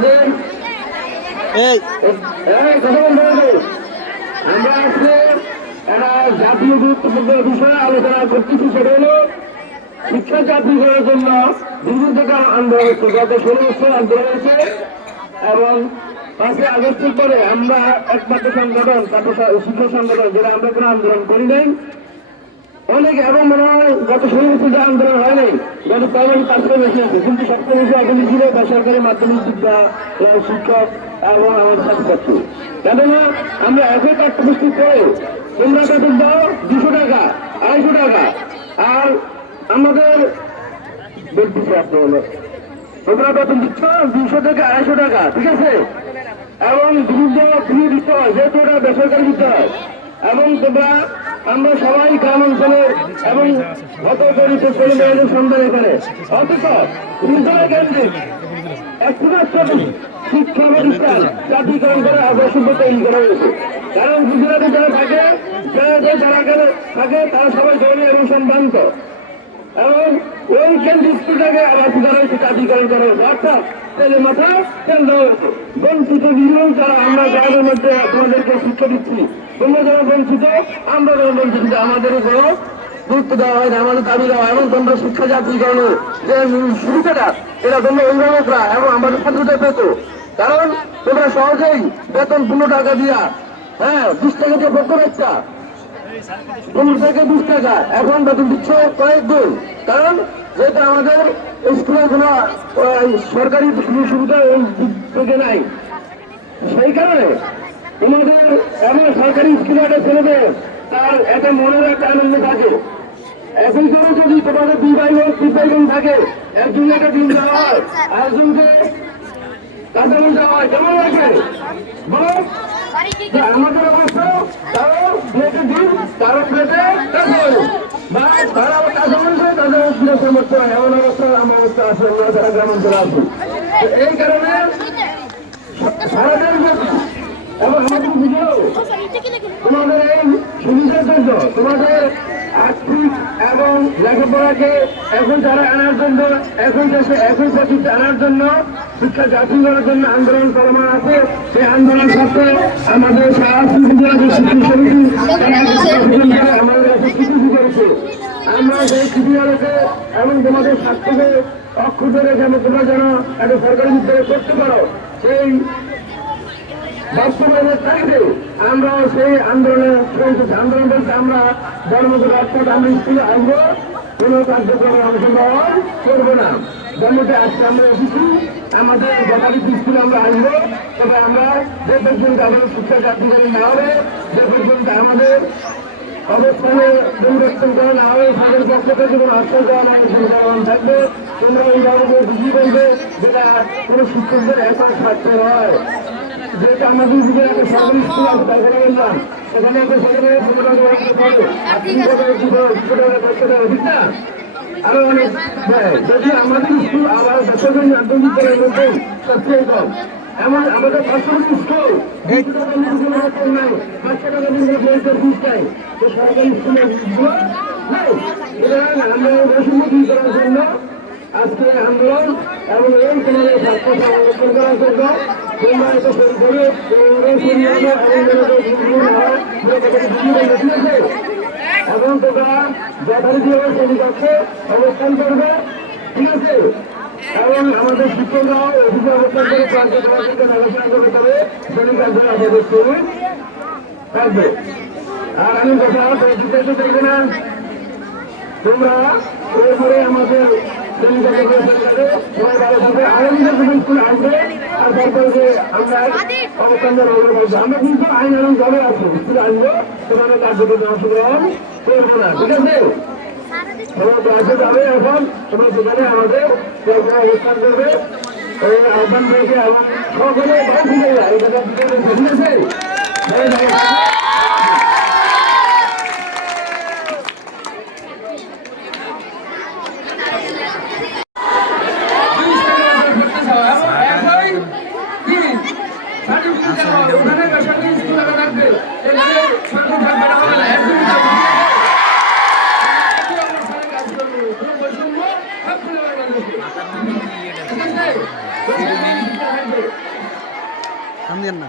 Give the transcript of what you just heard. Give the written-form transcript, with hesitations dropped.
আমাদের আমরা আজকে একটা জাতীয় গুরুত্বপূর্ণ বিষয়ে আলোচনা করতেছি, সেটা হলো শিক্ষা জাতি করার জন্য বিভিন্ন থেকে আন্দোলন হচ্ছে। গত 16 বছর আন্দোলন হয়েছে এবং 5ই আগস্টের পরে আমরা একমাত্র সংগঠন শিক্ষক সংগঠন যেটা আমরা কোনো আন্দোলন করি নাই অনেকে, এবং মনে হয় গত 16 বছর যে আন্দোলন হয় নাই, গত কয়েক তার থেকে বেশি আছে, কিন্তু সবচেয়ে বেশি আগ্রহী ছিল বেসরকারি মাধ্যমিক বিদ্যালয় শিক্ষক এবং আমাদের ছাত্রছাত্রী। কেননা আমরা একই পাঠ্যপুস্তক করে তোমরা বেতন দাও 200 টাকা 250 টাকা, আর আমাদের বলতেছি আপনার তোমরা বেতন দিচ্ছ 200 থেকে 250 টাকা, ঠিক আছে, এবং বিভিন্ন ফি দিতে হয় যেহেতু ওটা বেসরকারি বিদ্যালয়, এবং তোমরা আমরা সবাই গ্রাম অঞ্চলে এবং গত দরিদ্র ছেলে মেয়েদের সন্ধান এখানে, অথচ বিদ্যালয় কেন্দ্রিক একমাত্র শিক্ষা প্রতিষ্ঠান জাতীয়করণ করে আগ্রসভ্য তৈরি করা হয়েছে। কারণ গুজরাটে যারা থাকে তারা সবাই ধর্মীয় এবং সম্ভ্রান্ত, এবং ওই কেন্দ্রিক স্কুলটাকে আবার সুধার হয়েছে, জাতীয়করণ করা হয়েছে, অর্থাৎ তেলে মাথা তেল দেওয়া হয়েছে। বঞ্চিত নির্মূল যারা আমরা গ্রামের মধ্যে তোমাদেরকে শিক্ষা দিচ্ছি, তোমরা যারা বঞ্চিত আমরা যারা বঞ্চিত, আমাদের উপর গুরুত্ব দেওয়া হয় না, আমাদের দাবি দেওয়া, এবং তোমরা শিক্ষা জাতীয়করণের যে সুবিধাটা এটা তোমরা অভিভাবকরা এবং আমাদের ছাত্রদের পেত। কারণ তোমরা সহজেই বেতন 15 টাকা দিয়া 20 টাকা দিয়ে পক্ষ রাখতা, 15 থেকে 20 টাকা, এখন বেতন দিচ্ছ কয়েক গুণ। কারণ যেহেতু আমাদের স্কুলে কোনো সরকারি সুবিধা থেকে নাই, সেই কারণে তোমাদের এমন সরকারি স্কুলে একটা ছেলেদের তার একটা মনের একটা আনন্দ থাকে। একই করে যদি তোমাদের 2 ভাই হোক 3 ভাই বোন থাকে, একজনকে একটা দিন দেওয়া হয়, আরেকজনকে তাদের দেওয়া হয়, কেমন লাগে বলো? আমাদের অবস্থা তারও প্লেটে দিন, কারো প্লেটে বা তারা কাজ বলছে তাদের সমস্যা হয়, এমন অবস্থা আমার অবস্থা আছে, আমরা যারা গ্রাম অঞ্চলে আছি। এই কারণে সারাদিন এবং আমাদের বুঝেও তোমাদের এই সুবিধার জন্য তোমাদের আর্থিক এবং লেখাপড়াকে এখন যারা আনার জন্য, এখন দেশে এখন প্রতিষ্ঠা আনার জন্য, শিক্ষা জাতীয় করার জন্য আন্দোলন চলমান আছে। সেই আন্দোলন করতে আমাদের আমাদের স্বীকৃতি করেছে। আমরা সেই চিঠিগুলোকে এবং তোমাদের স্বার্থকে অক্ষুণ্ণ রেখে তোমরা যেন একটা সরকারি বিদ্যালয় করতে পারো, সেই বাস্তবায়নের তারিখে আমরা সেই আন্দোলনে আন্দোলন বলতে আমরা ধর্মকে রাজপথ আমরা স্কুলে আসবো, কোন কার্যক্রমে অংশগ্রহণ করবো না। জন্মতে আজকে আমরা এসেছি আমাদের যথারীতি স্কুলে আমরা আসবো, তবে আমরা যে পর্যন্ত আমাদের শিক্ষা কার্যকরী না হবে, যে পর্যন্ত আমাদের অবস্থানে পরিবর্তন করা না হবে, তাদের পক্ষ থেকে কোনো আশ্রয় দেওয়া না সংগ্রাম থাকবে। তোমরা এইভাবে বুঝিয়ে বলবে যেটা কোনো শিক্ষকদের এত স্বার্থ হয়, যেটা আমাদের দিকে একটা সরকারি স্কুল আছে তাই বললাম, সেখানে একটা সরকারি ঠিক না, আরো অনেক যদি আমাদের স্কুল আবার বেসরকারি মাধ্যমিক বিদ্যালয়ের মধ্যে সবচেয়ে কম, এমন আমাদের পার্শ্ববর্তী স্কুল নাই, 500 টাকা দিয়ে ফিস চাই, তো সরকারি স্কুলের নাই। আমরা বৈষম্য দূর করার জন্য আজকে আন্দোলন এবং এই তোমাদের স্বাস্থ্য সংরক্ষণ করার জন্য তোমরা এটা শুরু করে এবং তোমরা যথারীতিভাবে শ্রেণীকক্ষে অবস্থান করবে, ঠিক আছে, এবং আমাদের শিক্ষকরাও অফিসে অবস্থান করে কার্যক্রমকে দেখাশোনা করতে হবে, শ্রেণীকক্ষে আমাদের শ্রমিক থাকবে। আর আমি কথা জিজ্ঞাসা দেখবে না, তোমরা এরপরে আমাদের সবাই ভালো থাকবে, আগামীদের যখন স্কুলে আসবে আর তারপরে যে আমরা অবস্থান আমরা কিন্তু আইন আইন দলে আছি, স্কুলে আসবো তোমাদের কার্যক্রমে অংশগ্রহণ করবো না, ঠিক আছে? তোমরা ক্লাসে যাবে, এখন তোমরা সেখানে আমাদের অবস্থান করবে, এই আহ্বান করেছে এবং সকলে ভালো ঠিক আছে, ঠিক আছে? টান দিয়েন না